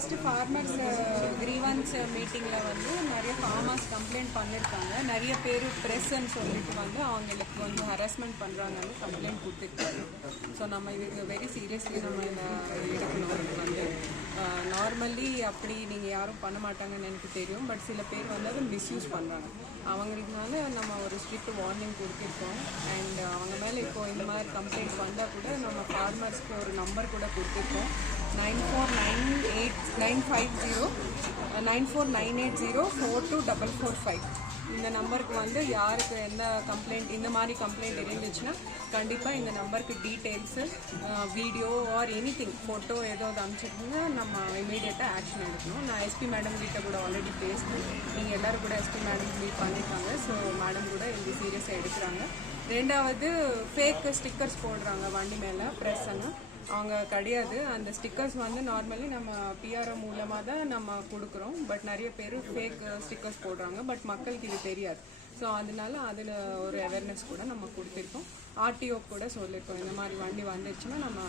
Last farmers grievance மீட்டிங்கில் வந்து நிறைய ஃபார்மர்ஸ் கம்ப்ளைண்ட் பண்ணியிருக்காங்க நிறைய பேர் ப்ரெஸ்ன்னு சொல்லிட்டு வந்து அவங்களுக்கு வந்து ஹராஸ்மெண்ட் பண்ணுறாங்கன்னு கம்ப்ளைண்ட் கொடுத்துருக்காங்க. ஸோ நம்ம இதுக்கு வெரி சீரியஸ்லி நம்ம இதை எடுக்கணும். இது வந்து நார்மலி அப்படி நீங்கள் யாரும் பண்ண மாட்டாங்கன்னு எனக்கு தெரியும். பட் சில பேர் வந்து அதை மிஸ்யூஸ் பண்ணுறாங்க அவங்களுக்குனால நம்ம ஒரு ஸ்ட்ரிக்ட் வார்னிங் கொடுத்துருக்கோம். அண்ட் மேலே இப்போ இந்த மாதிரி கம்ப்ளைண்ட் வந்தால் கூட நம்ம ஃபார்மர்ஸ்க்கு ஒரு நம்பர் கூட கொடுத்துருக்கோம். Nine four nine eight nine five zero nine four nine eight zero four two double four five இந்த நம்பருக்கு வந்து யாருக்கு எந்த கம்ப்ளைண்ட் இந்த மாதிரி கம்ப்ளைண்ட் இருந்துச்சுன்னா கண்டிப்பாக இந்த நம்பருக்கு details video or anything photo ஏதோ அனுப்பிச்சிருந்தா நம்ம இமீடியட்டாக ஆக்ஷன் எடுக்கணும். நான் எஸ்பி மேடம் கிட்ட கூட ஆல்ரெடி பேசினேன். நீங்கள் எல்லோரும் கூட எஸ்பி மேடம் மீட் பண்ணியிருக்காங்க. ஸோ மேடம் கூட இந்த சீரியஸாக எடுக்கிறாங்க. ரெண்டாவது ஃபேக் ஸ்டிக்கர்ஸ் போடுறாங்க வண்டி மேலே ப்ரெஸ்ஸನ್ನು அவங்க கிடையாது. அந்த ஸ்டிக்கர்ஸ் வந்து நார்மலி நம்ம பிஆர்ஓ மூலமாக தான் நம்ம கொடுக்குறோம். பட் நிறைய பேர் ஃபேக் ஸ்டிக்கர்ஸ் போடுறாங்க. பட் மக்களுக்கு இது தெரியாது. ஸோ அதனால அதில் ஒரு அவேர்னஸ் கூட நம்ம கொடுத்துருக்கோம். ஆர்டிஓ கூட சொல்லியிருக்கோம் இந்த மாதிரி வண்டி வந்துருச்சுன்னா நம்ம